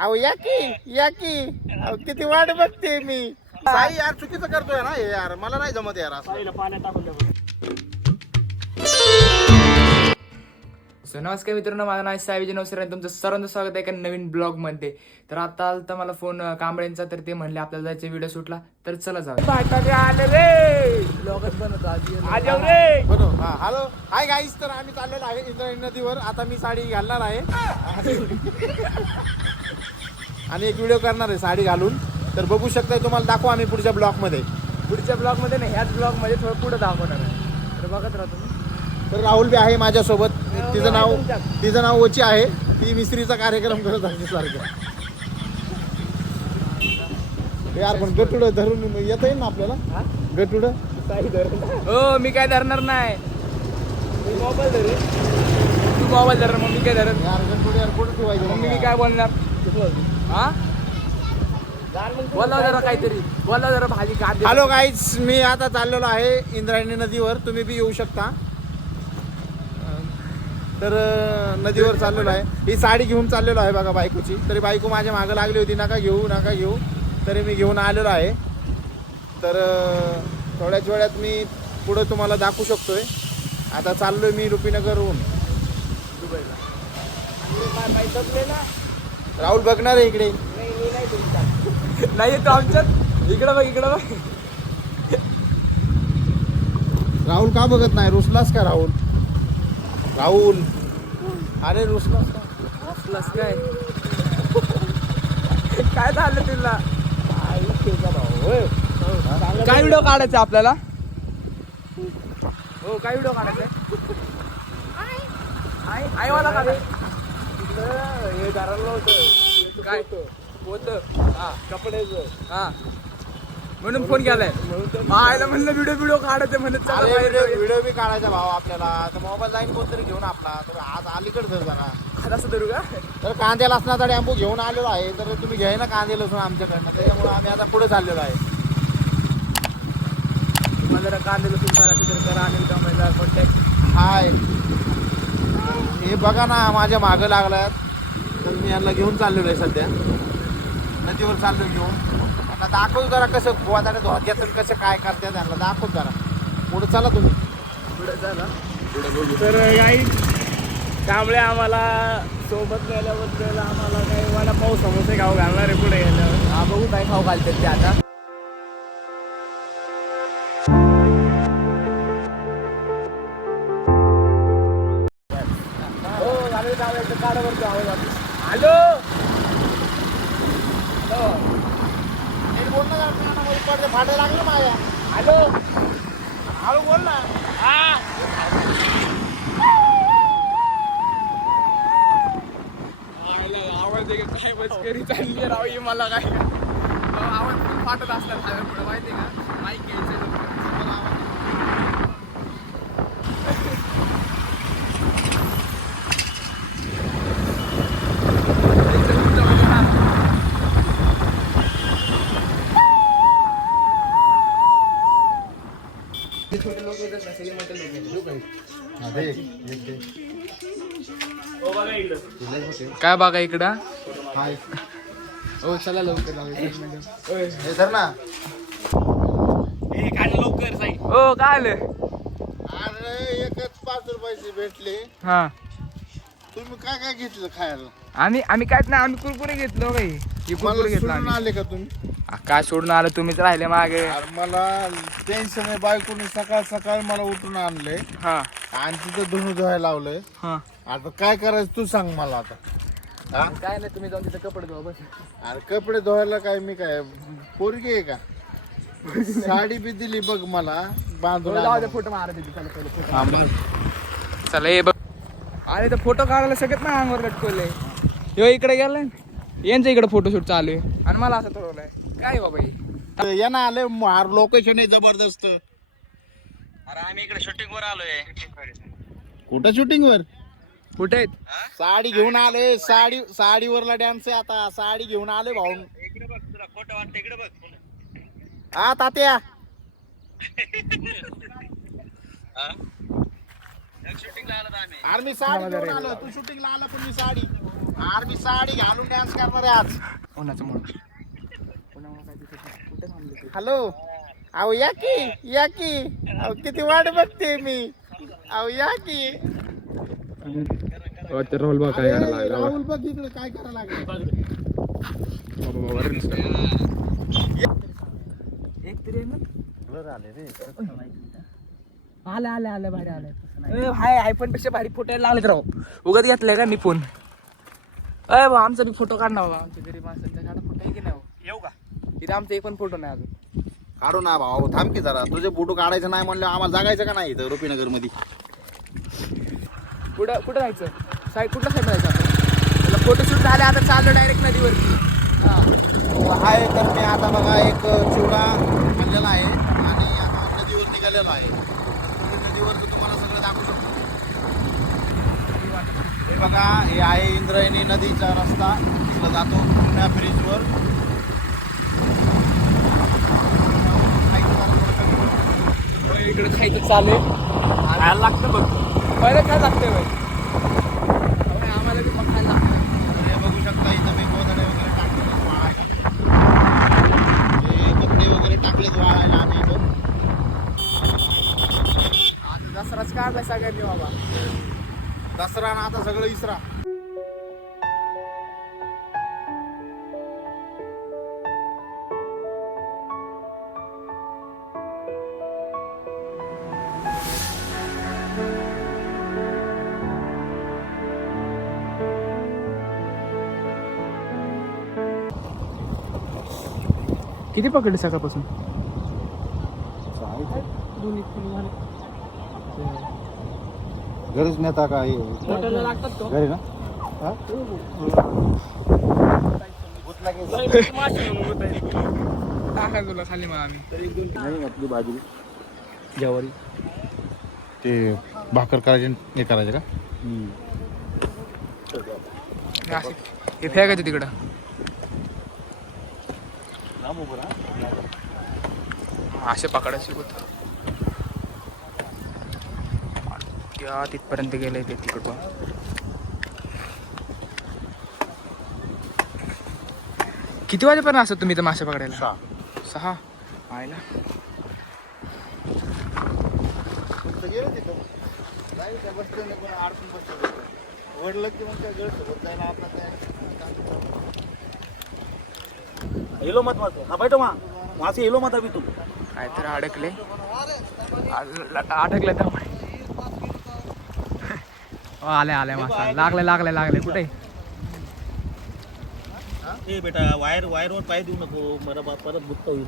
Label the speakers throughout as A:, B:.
A: अहो या की या की. अहो, किती वाट बघते मी. साई यार चुकीचं करतोय ना हे यार. मला नाही जमत यार असं.
B: सो नमस्कार मित्रांनो माझं नाव साई विजय नवसर आणि तुमचं सर्वांचं स्वागत आहे एका नवीन ब्लॉगमध्ये तर आता आलता मला फोन अं, कांबळेंचा तर ते म्हणले आपल्याला जायचं व्हिडिओ शूटला तर चला जाऊ
A: बरोबर हा हॅलो. हाय गाईस तर आम्ही चाललेलो आहे इंद्रायणी नदीवर. आता मी साडी घालणार आहे. आणि एक व्हिडिओ करणार आहे साडी घालून. तर बघू शकताय तुम्हाला दाखवू आम्ही पुढच्या ब्लॉकमध्ये
B: पुढच्या ब्लॉगमध्ये नाही ह्याच ब्लॉगमध्ये थोडं पुढे दाखवणार आहे. तर बघत राहा तुम्ही.
A: तर राहुल बी आहे माझ्यासोबत. तिचं नाव तिचं नाव ओची आहे. ती मिस्त्रीचा कार्यक्रम करत आहे सारखं. यार पण गटुड धरून येता येईल ना आपल्याला? गटुड?
B: हो मी काय धरणार नाही. मोबाईल धरू तू मोबाईल धर मग मी काय धरत?
A: यार गटुड यार कुठं ठेवायचं
B: मग मी काय बोलणार? हा? बोला जरा काहीतरी. बोला जरा भाजी का
A: हॅलो गाईज मी आता चाललेलो आहे इंद्रायणी नदीवर. तुम्ही बी येऊ शकता. तर नदीवर चाललेलो आहे. ही साडी घेऊन चाललेलो आहे बघा बायकोची. तरी बायको माझ्या मागं लागली होती. नका घेऊ नका घेऊ. तरी मी घेऊन आलेलो आहे. तर थोड्याच वेळात मी पुढं तुम्हाला दाखवू शकतोय. आता चाललोय मी रुपीनगरहून. राहुल बघणार आहे इकडे.
B: नाही तो आमच्यात. इकडं बघ इकडं बघ.
A: राहुल का बघत नाही? रुसलास का राहुल? राहुल. अरे रुसलास का?
B: असलास काय? काय झालं तुला? काय व्हिडिओ काढायचा आपल्याला? हो काय व्हिडिओ काढायचा आई. आई. हे घराला होतं काय? होत. हा. कपड्याचं. हा. म्हणून फोन केलाय. आईला म्हणलं व्हिडिओ व्हिडिओ काढायचं म्हणत
A: व्हिडिओ बी काढायचा भाव आपल्याला. तर मोबाईल जाईन कोणतरी घेऊन आपला. तर आज अलीकडे धर जरा.
B: आज असं धरू का?
A: तर कांदे लसणाचा टॅम्पो घेऊन आलेलो आहे. तर तुम्ही घ्याय ना कांदे लसूण आमच्याकडनं. त्याच्यामुळे आम्ही आता पुढे चाललेलो आहे.
B: मला जरा कांदे लसूण करायचं तर करा आणि कॉन्टॅक्ट
A: हाय. हे बघा ना माझ्या मागं लागल्यात. तर मी यांना घेऊन चाललेलो आहे सध्या. नदीवर चाललो घेऊन. त्यांना दाखव जरा कसं गोवादाने धोक्यात कसं काय करतात त्यांना दाखव जरा. पुढे चला तुम्ही.
B: पुढे झाला तर काही कांबळे आम्हाला सोबत गेल्याबद्दल आम्हाला काही मला पाऊ समोसे खाऊ घालणार आहे पुढे गेल्यावर. हा बघू काय खाऊ घालतात ते आता. हॅलो?
A: नीट बोल ना जरा, तुला मध्ये पडदे फाटे लागले माझ्या.
B: हॅलो?
A: हळू बोल ना.
B: आवाज आहे? काय मस्करी चालली राव ही मला काय? आवाज पण फाटत खायला पुढे माहिती आहे का? माईक घ्यायचं लोक येतात ना सगळे मोठे लोक काय बघा इकडं?
A: हाय.
B: हो चला लवकर
A: हे धर ना.
B: हो काय आलं?
A: अरे एकच पाच रुपयाचे भेटले.
B: हा.
A: तुम्ही काय काय घेतलं खायला?
B: आम्ही आम्ही काय नाही आम्ही कुरकुरे घेतलो काही हे कुरकुरे
A: मला
B: घेतलो
A: आले का तुम्ही?
B: काय सोडून आलं तुम्हीच राहिले मागे?
A: अरे मला टेन्शन आहे बायकोने सकाळ सकाळ मला उठून आणलंय
B: हा.
A: आणि तिथं धुणं धुवायला लावलंय.
B: हा.
A: आता काय करायचं तू सांग मला आता. हा?
B: काय नाही तुम्ही जाऊन तिथे कपडे धुवा बस.
A: अरे कपडे धुवायला काय मी काय पोरगी आहे का? साडी बी दिली बघ मला बांधून
B: जाऊ दे
A: आणून.
B: फोटो मारा तिथे चला
A: हा, बस.
B: चला ये बघ. अरे तर फोटो काढायला सगळ्यात ना अंगावर लटकवलंय ह्यो इकडे गेलाय. यांचं इकडे फोटोशूट चालू आहे. आणि मला असं ठरवलंय काय बाबा हे?
A: या ना आले लोकेशन आहे जबरदस्त.
C: अरे आम्ही इकडे शूटिंग वर आलोय.
A: कुठं शूटिंग वर?
B: कुठे आहेत?
A: साडी घेऊन आले साडी साडीवरला डान्स आहे आता. साडी घेऊन आले भाऊ.
C: इकडे बघ तुला खोटं वाटतं इकडे बघ.
A: हा तात्या.
C: शूटिंगला आलो आम्ही.
A: अरे मी साडी घेऊन आलो. तू शूटिंगला आला पण मी साडी. आर मी साडी घालून डान्स करणार आहे आज.
B: उन्हाचं मुळे उन्हामुळे काय दिसत नाही. कुठे थांबले ते?
A: हॅलो? अहो या की या की. अहो किती वाट बघते मी. अहो या की.
B: राहुल बा काय करायला
A: राहुल बघ इकडे काय करायला लागलं.
B: एक तरी आहे ना आले आले आले भारी आले. हाय आयफोनपेक्षा भारी फोटो लागले राव. उगत घेतलाय का मी फोन अय बा आमचा बी फोटो काढ ना बाबा आमच्या गरीब माणसांचा. काढा फोटो आहे की नाही हो?
C: येऊ का?
B: इथं आमचा एक पण फोटो नाही अजून.
A: काढू ना भाऊ थांब की जरा. तुझे फोटो काढायचं नाही म्हणलं आम्हाला जागायचं का नाही इथं रुपीनगरमध्ये
B: कुठं कुठं जायचं? साईड कुठल्या साईड जायचं आपण? त्याला फोटोशूट झाले आता चाललो डायरेक्ट नदीवरती. हा.
A: आहे तर मी आता बघा एक चिवडा आणलेला आहे आणि आता नदीवर निघालेलो आहे. तर नदीवरचं तुम्हाला सगळं दाखवू शकतो. हे बघा हे आहे इंद्रायणी नदीचा रस्ता. इकडं जातो पुण्या ब्रिजवर
B: इकडे खायचं चालू आहे खायला लागतं बघ. पहिलं काय लागतंय बाई? आम्हाला बी खायला लागतं
A: हे बघू शकता इथं मी गोधडे वगैरे वाळायला. हे कपडे वगैरे टाकलेत वाळायला आम्ही इथं.
B: आता दसराच काढलाय सगळ्यांनी बाबा?
A: दसरा ना आता सगळं इसरा.
B: किती पकडले सकाळपासून?
A: गरज नेता का हे
B: लागतात तो
A: घरी ना?
B: टाका तुला खाली मग आम्ही
A: नाही आपली बाजू ज्वारी. ते भाकर करायचे हे करायचे का?
B: हे असे- हे फेकायचं तिकडं. असे पकडायचे शिकवत त्या तिथपर्यंत गेले ते तिकडं किती वाजेपर्यंत असतात तुम्ही इथं मासे पकडायला?
A: सहा.
B: आयला
A: पण वडलं की मग काय गळ सोबत जायला आपला काय
D: हेलो मत मत. हाँ बैठो वहाँ वहाँ से हेलो मत अभी तुम
B: काहीतरी अडकले. अडकले तर आले आले मासा. लागले लागले लागले. कुठे?
D: ए बेटा वायर वायरवर पाय देऊ नको. मला बा- परत बुत्त होईल.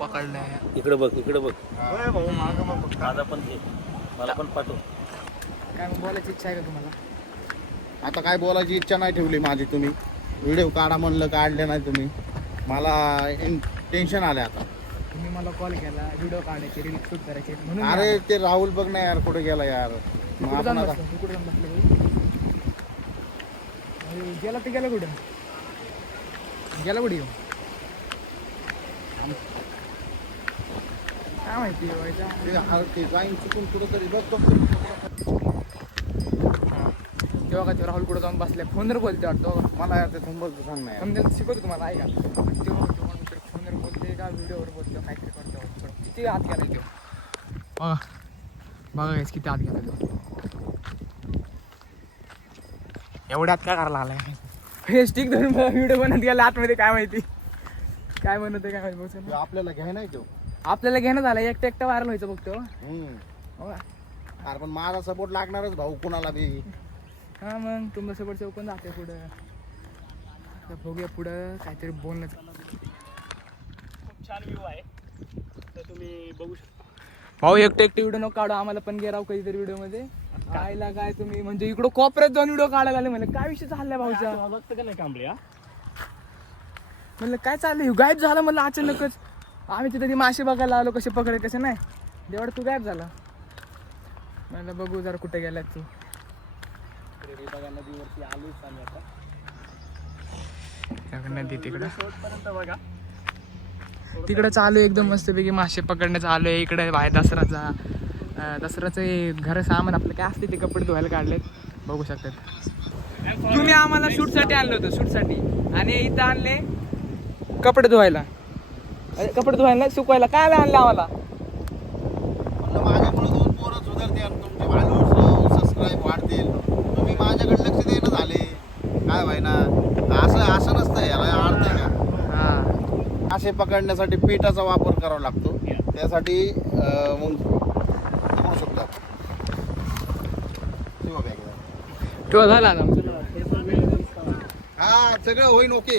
B: पकडले
D: इकडे बघ इकडे बघ. माझा पण दे. मला पण पाठव
B: काय मग बोलायची इच्छा आहे का तुम्हाला
A: आता काय बोलायची इच्छा नाही ठेवली माझी तुम्ही व्हिडिओ काढा म्हणलं काढले नाही तुम्ही मला टेन्शन आले आता
B: तुम्ही मला कॉल केला व्हिडिओ काढायचे रील शूट करायचे म्हणून
A: अरे. ते राहुल बघ ना यार कुठे गेला यार मग
B: कुठं
A: आपण
B: जाऊन
A: आता
B: बसला? तू कुठं जाऊन बसला भाई? अरे, गेला तर गेला कुठं गेला कुठे ह्यो? माहिती
A: ते हा- ते जाईन चुकून कुठं तरी बघतो
B: तेव्हा का ते राहुल कुठं जाऊन बसले फोनवर बोलते वाटतो
A: मला यार ते बोलतो सांग नाही
B: समजेल शिकवतो तुम्हाला ऐका तेव्हा फोनवर बोलते का व्हिडिओवर बोलतो काहीतरी करतो किती आत गेला तो बघा बघा guys, किती आत गेला तो एवढ्यात काय करायला आलाय हे स्टिक धरून व्हिडिओ बनत गेला आतमध्ये काय माहिती काय बनवते काय माहिती
A: आपल्याला घ्याय नाही तो.
B: आपल्याला घेणं झालं एकटं एकटं व्हायरल व्हायचं बघतो
A: हम्म.
B: हो का?
A: अरे पण माझा सपोर्ट लागणारच भाऊ कुणाला बी.
B: हा मग तुमचं सगळं चौकून जाते पुढं. आता बघूया पुढं काहीतरी बोलणं
D: खूप छान व्ह्यू आहे. तर तुम्ही बघू शकता.
B: भाऊ एकटे एकटे व्हिडिओ नको काढू आम्हाला पण गेराव कधीतरी व्हिडिओमध्ये कायला काय तुम्ही म्हणजे इकडं कोपऱ्यात जाऊन व्हिडिओ काढायला आले म्हणलं काय विषय चाललाय भाऊचा?
D: बघतं का नाही कांबळे हा
B: म्हणलं काय चाललंय? गायब झालं म्हणलं अचानकच. आम्ही तिथे ती मासे बघायला आलो कसे पकडे कसे नाही. देवड तू गायब झाला. म्हणलं बघू जरा कुठे गेलात तू.
D: बघा नदीवरती आलोच आम्ही आता
B: नदी तिकडं.
D: बघा
B: तिकडं चालू आहे एकदम मस्तपैकी मासे पकडण्याचं आलो आहे. इकडे बाहेर दसराचा दसऱ्याचं हे घर सामान आपलं काय असते ते कपडे धुवायला काढलेत. बघू शकतात. तुम्ही आम्हाला शूटसाठी आणलं होतं शूटसाठी. आणि इथं आणले कपडे धुवायला. अरे, कपडे धुवायला सुकवायला. काय आणलं आम्हाला?
A: म्हणलं माझ्यामुळे दोन पोरं सुधारते आणि तुमचे व्हॅल्यूज सबस्क्राईब वाढतील. तुम्ही माझ्याकडे लक्ष देणं झाले. काय ना असं असं नसतं याला अर्थ आहे का?
B: हा.
A: मासे पकडण्यासाठी पिठाचा वापर करावा लागतो. त्यासाठी अं, मग हे करू शकतो. आपण. ठेवा bag ला.
B: तो झाला ना
A: हा सगळं होईन ओके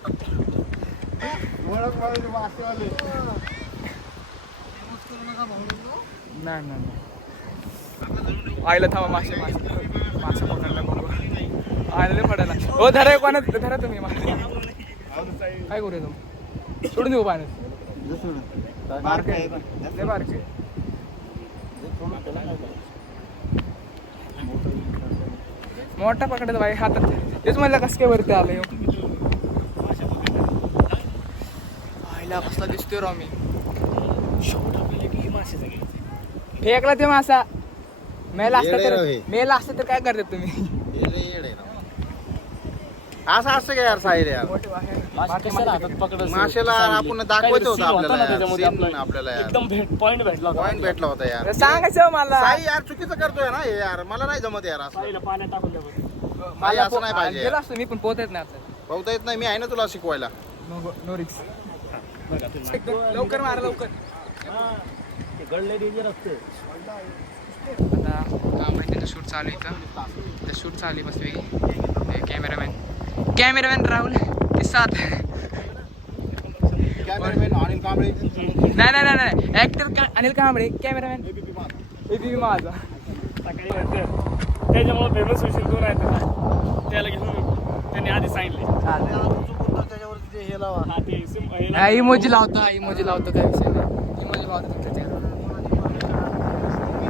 B: नाही नाही. आईला थांबा मासे मासे. मासे पकडला बघू. आईला पडायला हो धरा पाण्यात धरा तुम्ही मासे. काय करूया तुम्ही सोडून देऊ पाण्यात बारके बारके मोठा पकडायचा बाई हातात. तेच म्हणलं कसं काय वरती आलं कसला दिसतोय राव मी फेकला ते मासा. मेला असता
A: येडे
B: तर
A: हे.
B: मेला असतं तर काय करतात तुम्ही?
A: हे. असं असं काय यार साहिल यार? माशाला आपण दाखवायचं होतं आपल्याला यार. Scene आपल्याला यार.
D: एकदम भेट पॉइंट भेटला होता
A: पॉइंट भेटला होता यार.
B: सांगायचं मला.
A: साई यार चुकीचं करतोय ना हे यार. मला नाही जमत यार असं.
D: साईला पाण्यात टाकून द्या बरं.
B: मला
A: असं नाही पाहिजे.
B: गेला असतो मी पण पोहत येत नाही
A: पाहता येत नाही. मी आहे ना तुला शिकवायला.
B: नो रिक्स लवकर मारा लवकर. आता काम आहे त्याचं शूट चालू आहे इथं. तर शूट चालू आहे मस्तपैकी कॅमेरामॅन कॅमेरामॅन राहुल के साथ
A: कॅमेरामॅन अनिल कांबळे.
B: नाही नाही नाही नाही. Actor Anil Kamble cameraman AB माझा.
D: सकाळी. त्याच्यामुळे फेमस होशील तू नाही त्याला घेऊन त्यांनी आधी सांगितले ते हे नाही.
B: इमोजी लावतो इमोजी लावतो काय विषय नाही इमोजी लावतो तुमच्या चेहऱ्यावर.
A: ही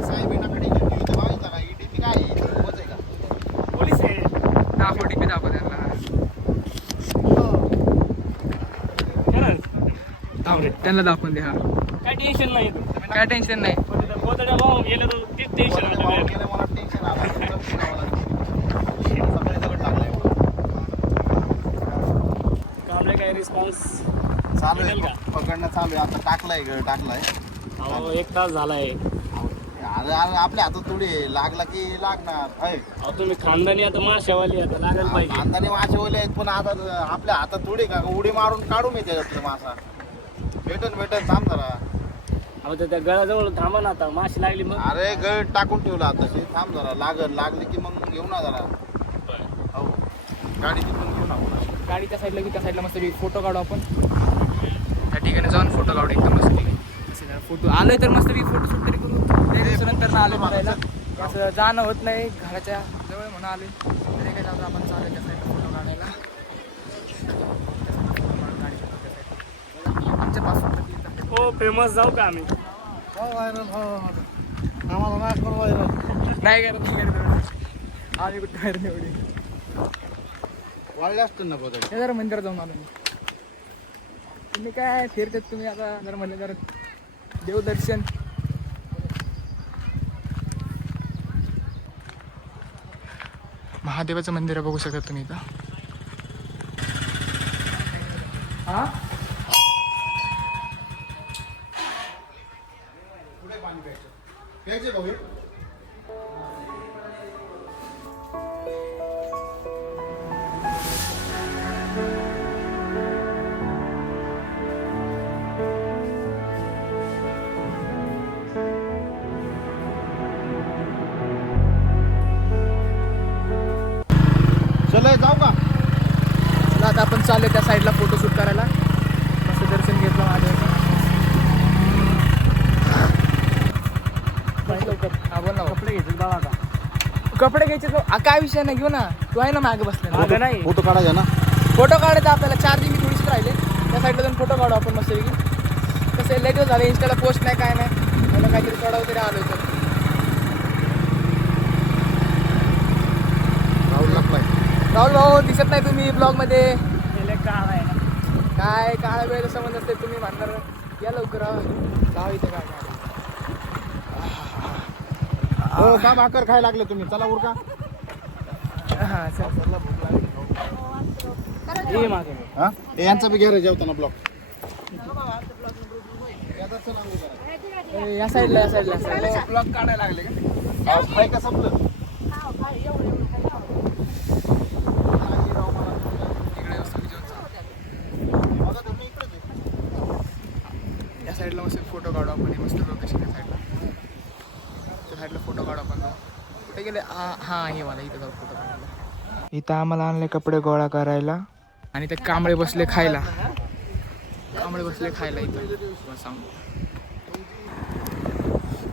B: दाखव टीपी दाखव त्यांना दाखवून दे हा
D: काय टेन्शन नाही
B: काय टेन्शन नाही
D: गेलं तर तेच टेन्शन
A: मला भाऊ गेले, मला टेन्शन आलं सगळं सगळे दगड लागले
D: कामले काय रिस्पॉन्स
A: चालू आहे
D: भेटेल का?
A: पकडणं चालू आहे. आता टाकलाय गड टाकलाय.
D: अहो एक तास झालाय.
A: अरे अरे आपल्या हातात थोडी आहे. लागला की लागणार. आहे
D: अहो तुम्ही खानदानी आता माशावाली आता लागायला पाहिजे.
A: अंदाने मासे ओले आहेत पण आता आपल्या हातात थोडी का उडी मारून काढू मी त्याच्यातलं मासा. भेटन भेटन थांब जरा.
D: अहो तर त्या गळाजवळ थांबा ना आता. माशी लागली मग.
A: अरे गड टाकून ठेवला आता. ते थांब जरा. लागल लागली की मग घेऊ ना जरा. हो. आपण.
B: गाडीच्या साईडला की त्या साईडला मस्त फोटो काढू आपण. त्या ठिकाणी जाऊन फोटो काढू एकदम मस्त फोटो आलोय तर मस्त फोटो शूट तरी करू. लय दिवसानंतर ना आलो करायला असं जाणं होत नाही घराच्या जवळ म्हणून आलोय. तरी काय जाऊ आपण चालू त्या साईडला फोटो काढायला. आमच्या पासून.
D: हो फेमस जाऊ का आम्ही?
B: नाही करत नाही करत आम्ही कुठं बाहेर नाही एवढी
A: वाढले असतील ना बघा
B: हे जरा मंदिरात जाऊन आलो मी. तुम्ही काय फिरतात तुम्ही आता? जरा म्हणलं जरा देवदर्शन. महादेवाचं मंदिर आहे बघू शकता तुम्ही इथं. हा?
A: पुढे पाणी प्यायचं. प्यायचे भाऊ
B: साईडला फोटोशूट करायला. मस्त दर्शन घेतलं हा बोल ना भाऊ.
D: कपडे घ्यायचे बाबा आता.
B: कपडे घ्यायचे तो- हा, काय विषय नाही घेऊ ना. तू आहे ना मागे बसले
D: नाही.
A: फोटो काढायचा ना.
B: फोटो काढायचा आपल्याला. चार्जिंग थोडीशी राहिले. त्या साईडला जाऊन फोटो काढू आपण मस्तपैकी. कसं लेट झालं इंस्टाला पोस्ट नाही काय नाही. मला काहीतरी थोडा वगैरे आलो तर.
A: राहुल
B: भाऊ दिसत नाही तुम्ही ब्लॉगमध्ये काय काळा वेळ संबंध असते तुम्ही म्हणणार या लवकर जाऊ इथे काय काय
A: का भाकर खायला लागले तुम्ही चला उरका
B: हां
A: हा? हे यांचा बी गॅरेज जेवताना ब्लॉक
B: या साईडला या साईडला या साईडला ब्लॉग काढायला लागले का?
A: काय का संपलं
B: इकडे वस्तू घेऊन जा. या साईडला मस्त फोटो काढू आपण हे मस्त लोकेशन या साईडला त्या साईडला फोटो काढू आपण जाऊ. कुठे गेले हा हा मला इथं जाऊ फोटो इथं आम्हाला आणले कपडे गोळा करायला. आणि ते कांबळे बसले खायला. कांबळे बसले खायला इथं. सांगू.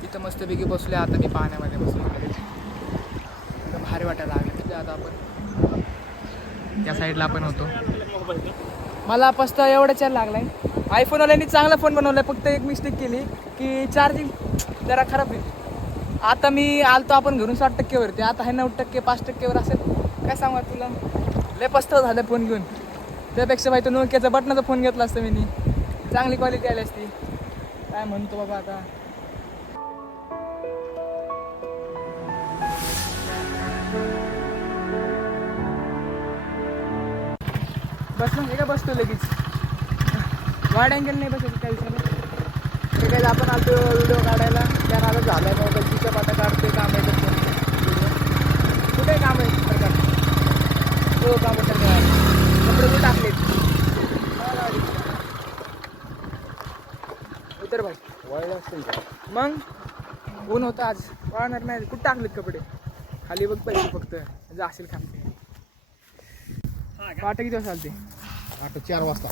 B: इथं मस्तपैकी बसले आता मी पाण्यामध्ये बसलो इथं भारी वाटायला लागले. तिथे आता आपण त्या साईडला आपण होतो. मला पस्ता एवढा चार लागलाय. आयफोनवाल्यांनी चांगला फोन बनवलाय. फक्त एक मिस्टेक केली की चार्जिंग जरा खराब आहे आता मी आलतो आपण घरून साठ टक्केवरती आता आहे नऊ टक्के पाच टक्केवर असेल. काय सांगा तुला? लय पस्ताव झालं फोन घेऊन. त्यापेक्षा भाई तो नोकियाचा बटनाचा फोन घेतला असतं मी. चांगली क्वालिटी आली असती. काय म्हणतो बाबा आता? बसलो हे का बसतो लगेच. वाढ अँगल नाही बसायचं काही विषय हे काय आपण आलतो व्हिडिओ काढायला त्या नादात झालाय मोबाईल तिच्या पाटा काढते काम आहे कुठे काम आहे सरकार? हो काम आहे सरकार. कपडे कुठे टाकलेत? उतर भाई मग? ऊन होतं आज. वाळणार नाही. कुठं टाकलेत कपडे? खाली बघ पाहिजे फक्त. जाशील खाली. पाठ किती वाजता आलते
A: आता चार वाजता.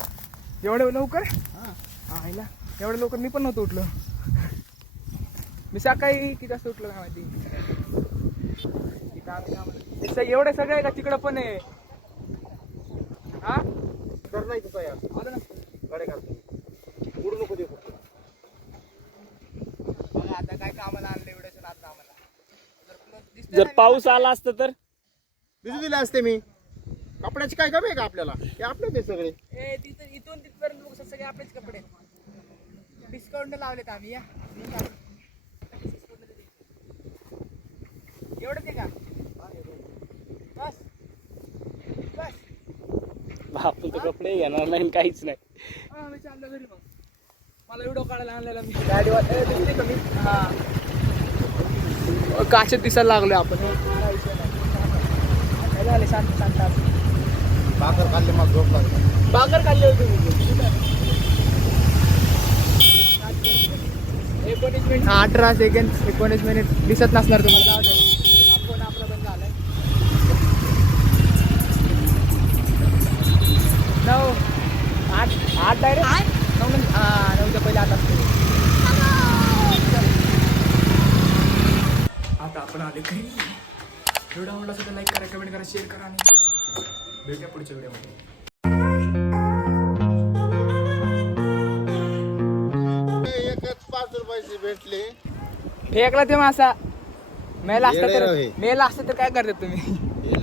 B: एवढं लवकर? आईला एवढं लवकर मी पण नव्हतं उठलो. मी सकाळी किती वाजता उठलो काय माहिती. एवढे सगळे आहे का? तिकडं पण आहे. हा?
A: कर नाही तुझा यार
B: आलं ना.
A: गाडी घालतो उडू नको देऊ फक्त.
B: बघा आता काय कामाला आणलं आम्हाला. जर
D: पाऊस आला असता तर?
A: भिजू दिले असते मी. कपड्याची काय कमी आहे का आपल्याला? हे आपले ते सगळे.
B: ए तिथं इथून तिथपर्यंत बघू सगळे आपलेच कपडे डिस्काउंट लावलेत आम्ही या. एवढंच आहे का? बस. बस.
D: आपण तर कपडे घेणार नाही काहीच नाही.
B: हा मी चाललो घरी मग. मला व्हिडिओ काढायला आणलेला मी. गाडीवर ए, दिसते का मी? हा. काचेत दिसायला लागलो आपण. झाले? शांत शांत.
A: खाल्ले मग झोप लागली.
B: बाकर काढले होते मी एकोणीस मिनिट अठरा सेकंड एकोणीस मिनिट. दिसत नसणार तुम्हाला. आपला झालाय. नऊ. आठ आठ डायरेक्ट नऊ हा नऊच्या पहिले आठ असते आता आपण आले घरी. व्हिडिओ आवडला असेल तर लाईक करा कमेंट करा शेअर करा आणि भेटूया पुढच्या व्हिडिओमध्ये.
A: रुपयाचे भेटले.
B: फेकला ते मासा. मेला असता तर. मेला असतं तर काय करतात तुम्ही?